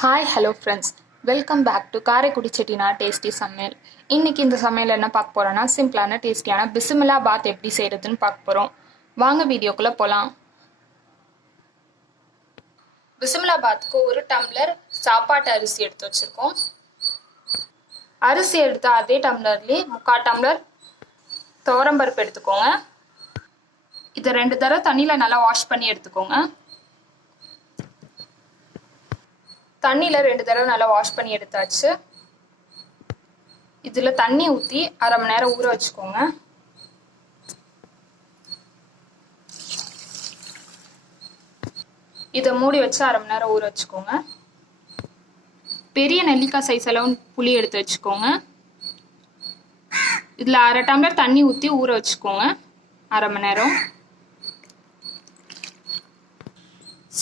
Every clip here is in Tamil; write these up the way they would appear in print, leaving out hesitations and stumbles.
Hi hello friends, welcome back to Karaikudi Chettinad tasty சமையல். இன்னைக்கு இந்த சமையல் என்ன பார்க்க போகிறோன்னா, சிம்பிளான டேஸ்டியான பிஸ்மில்லா பாத் எப்படி செய்கிறதுன்னு பார்க்க போகிறோம். வாங்க வீடியோக்குள்ளே போகலாம். பிஸ்மில்லா பாத்துக்கு ஒரு டம்ளர் சாப்பாட்டு அரிசி எடுத்து வச்சுருக்கோம். அரிசி எடுத்த அதே டம்ளர்லேயே 3/4 டம்ளர் துவரம்பருப்பு எடுத்துக்கோங்க. இதை 2 தடவை தண்ணியில் நல்லா வாஷ் பண்ணி எடுத்துக்கோங்க. தண்ணியில் 2 தடவை நல்லா வாஷ் பண்ணி எடுத்தாச்சு. இதில் தண்ணி ஊற்றி 1/2 மணி நேரம் ஊற வச்சுக்கோங்க. இதை மூடி வச்சு 1/2 மணி நேரம் ஊற வச்சுக்கோங்க. பெரிய நெல்லிக்காய் சைஸ் அளவு புளி எடுத்து வச்சுக்கோங்க. இதில் 1/2 டம்ளர் தண்ணி ஊற்றி ஊற வச்சுக்கோங்க 1/2 மணி நேரம்.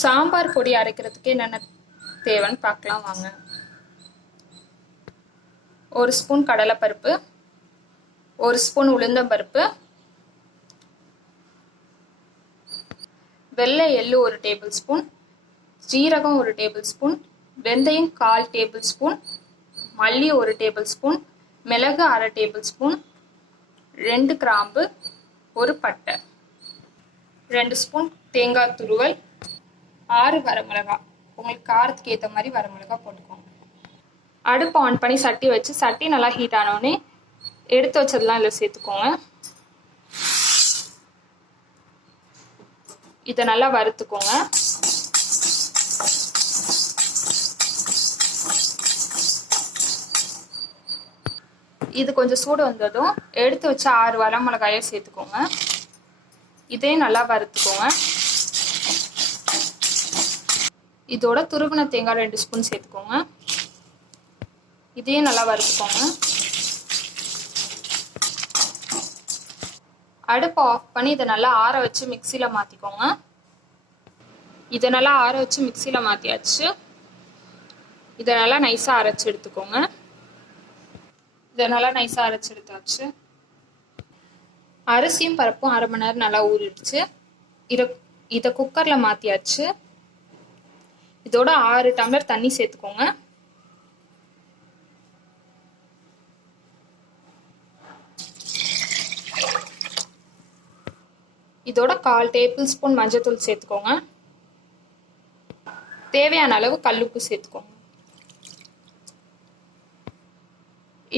சாம்பார் பொடி அரைக்கிறதுக்கு என்னென்ன தேவைன்னு பார்க்கலாம் வாங்க. 1 ஸ்பூன் கடலைப்பருப்பு, 1 ஸ்பூன் உளுந்தம்பருப்பு, வெள்ளை எள்ளு 1 டேபிள் ஸ்பூன், ஜீரகம் 1 டேபிள் ஸ்பூன், வெந்தயம் 1/4 டேபிள் ஸ்பூன், மல்லி 1 டேபிள் ஸ்பூன், மிளகு 1/2 டேபிள் ஸ்பூன், 2 கிராம்பு, 1 பட்டை, 2 ஸ்பூன் தேங்காய் துருவல், 6 வரமிளகாய். உங்களுக்கு காரத்துக்கு ஏற்ற மாதிரி வரமிளகாய் போட்டுக்கோங்க. அடுப்பு ஆன் பண்ணி சட்டி வச்சு சட்டி நல்லா ஹீட் ஆனோடனே எடுத்து வச்சதெல்லாம் இதில் சேர்த்துக்கோங்க. இதை நல்லா வறுத்துக்கோங்க. இது கொஞ்சம் சூடு வந்ததும் எடுத்து வச்ச 6 வரமிளகாயை சேர்த்துக்கோங்க. இதையும் நல்லா வறுத்துக்கோங்க. இதோட துருவின தேங்காய் 2 ஸ்பூன் சேர்த்துக்கோங்க. இதையும் நல்லா வறுத்துக்கோங்க. அடுப்பை ஆஃப் பண்ணி இதை நல்லா ஆற வச்சு மிக்சியில் மாற்றிக்கோங்க. இதை நல்லா ஆற வச்சு மிக்சியில் மாற்றியாச்சு. இதை நல்லா நைஸாக அரைச்சி எடுத்துக்கோங்க. இதை நல்லா நைஸாக அரைச்சி எடுத்தாச்சு. அரிசியும் பருப்பும் 1/2 மணி நேரம் நல்லா ஊறிடுச்சு. இதை குக்கரில் மாற்றியாச்சு. இதோட 6 டம்ளர் தண்ணி சேர்த்துக்கோங்க. இதோட 1/4 டேபிள் ஸ்பூன் மஞ்சள்தூள் சேர்த்துக்கோங்க. தேவையான அளவு கல்லுப்பு சேர்த்துக்கோங்க.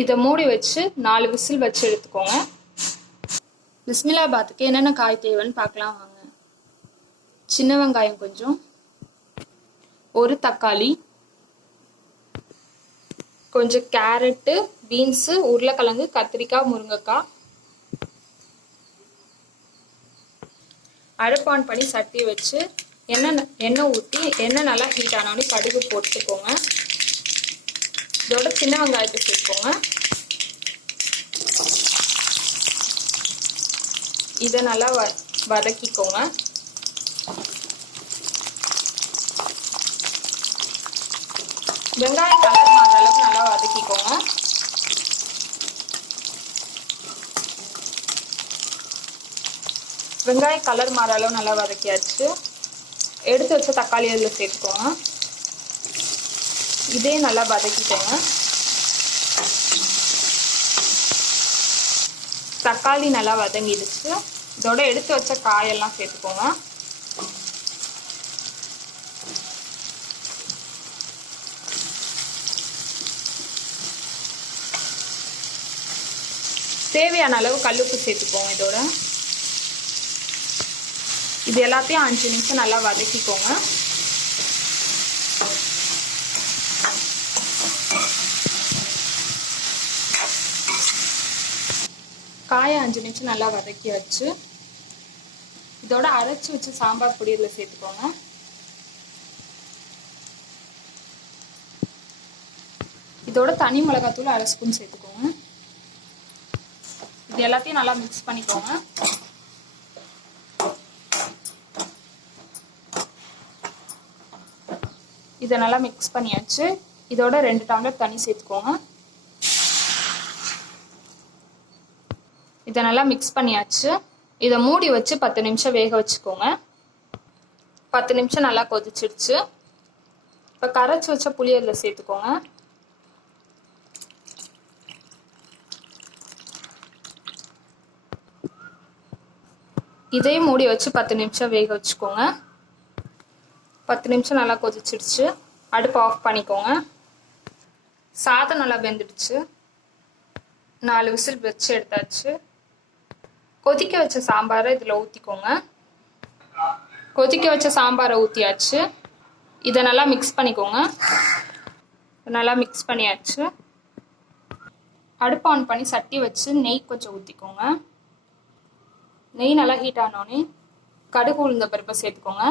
இதை மூடி வச்சு 4 விசில் வச்சு எடுத்துக்கோங்க. பிஸ்மில்லா பாத்துக்கு என்னென்ன காய் தேவைன்னு பார்க்கலாம் வாங்க. சின்ன வெங்காயம் கொஞ்சம், 1 தக்காளி, கொஞ்சம் கேரட்டு, பீன்ஸு, உருளைக்கிழங்கு, கத்திரிக்காய், முருங்கைக்காய். அடுப்பு ஆன் பண்ணி சட்டி வச்சு எண்ணெய் ஊற்றி எண்ணெய் நல்லா ஹீட் ஆனோடனே கடுகு போட்டுக்கோங்க. இதோட சின்ன வெங்காயத்தை சேர்த்துக்கோங்க. இதை நல்லா வதக்கிக்கோங்க. வெங்காயம் கலர் மாற அளவுக்கு நல்லா வதக்கிக்கோங்க. வெங்காயம் கலர் மாற அளவு நல்லா வதக்கியாச்சு. எடுத்து வச்ச தக்காளி அதில் சேர்த்துக்கோங்க. இதே நல்லா வதக்கிக்கோங்க. தக்காளி நல்லா வதங்கிடுச்சு. இதோட எடுத்து வச்ச காயெல்லாம் சேர்த்துக்கோங்க. தேவையான அளவு கல்லுப்பு சேர்த்துக்கோங்க. இதோட இது எல்லாத்தையும் 5 நிமிஷம் நல்லா வதக்கிக்கோங்க. காயை 5 நிமிஷம் நல்லா வதக்கி வச்சு இதோட அரைச்சி வச்சு சாம்பார் பொடி இதில் சேர்த்துக்கோங்க. இதோட தனி மிளகாத்தூள் 1/2 ஸ்பூன் சேர்த்துக்கோங்க. இது எல்லாத்தையும் நல்லா மிக்ஸ் பண்ணிக்கோங்க. இதை நல்லா மிக்ஸ் பண்ணியாச்சு. இதோட 2 டம்ளர் தண்ணி சேர்த்துக்கோங்க. இதை நல்லா மிக்ஸ் பண்ணியாச்சு. இதை மூடி வச்சு 10 நிமிஷம் வேக வச்சுக்கோங்க. 10 நிமிஷம் நல்லா கொதிச்சிடுச்சு. இப்போ கரைச்சி வச்ச புளி அதில் சேர்த்துக்கோங்க. இதையும் மூடி வச்சு 10 நிமிஷம் வேக வச்சுக்கோங்க. 10 நிமிஷம் நல்லா கொதிச்சிடுச்சு. அடுப்பு ஆஃப் பண்ணிக்கோங்க. சாதம் நல்லா வெந்துடுச்சு. 4 விசில் வச்சு எடுத்தாச்சு. கொதிக்க வச்ச சாம்பாரை இதில் ஊற்றிக்கோங்க. கொதிக்க வச்ச சாம்பாரை ஊற்றியாச்சு. இதை நல்லா மிக்ஸ் பண்ணிக்கோங்க. நல்லா மிக்ஸ் பண்ணியாச்சு. அடுப்பு ஆன் பண்ணி சட்டி வச்சு நெய் கொஞ்சம் ஊற்றிக்கோங்க. நெய் நல்லா ஹீட் ஆனோடனே கடுகு உளுந்த பருப்பை சேர்த்துக்கோங்க.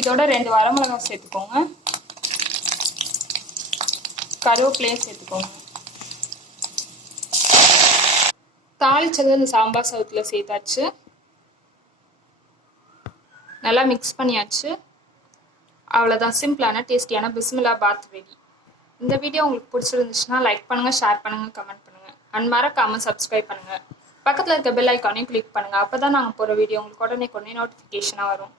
இதோட 2 வரமிளகாய் சேர்த்துக்கோங்க. கருவேப்பிலையை சேர்த்துக்கோங்க. தாளிச்சது அந்த சாம்பார் சாதத்தில் சேர்த்தாச்சு. நல்லா மிக்ஸ் பண்ணியாச்சு. அவ்வளோதான், சிம்பிளான டேஸ்டியான பிஸ்மில்லாபாத் ரெடி. இந்த வீடியோ உங்களுக்கு பிடிச்சிருந்துச்சுன்னா லைக் பண்ணுங்கள், ஷேர் பண்ணுங்கள், கமெண்ட் பண்ணுங்கள். அண்ட் மறக்காமல் சப்ஸ்கிரைப் பண்ணுங்கள். பக்கத்தில் இருக்க பெல் ஐக்கானையும் கிளிக் பண்ணுங்கள். அப்போ தான் நாங்கள் போகிற வீடியோ உங்களுக்கு உடனே நோட்டிஃபிகேஷனாக வரும்.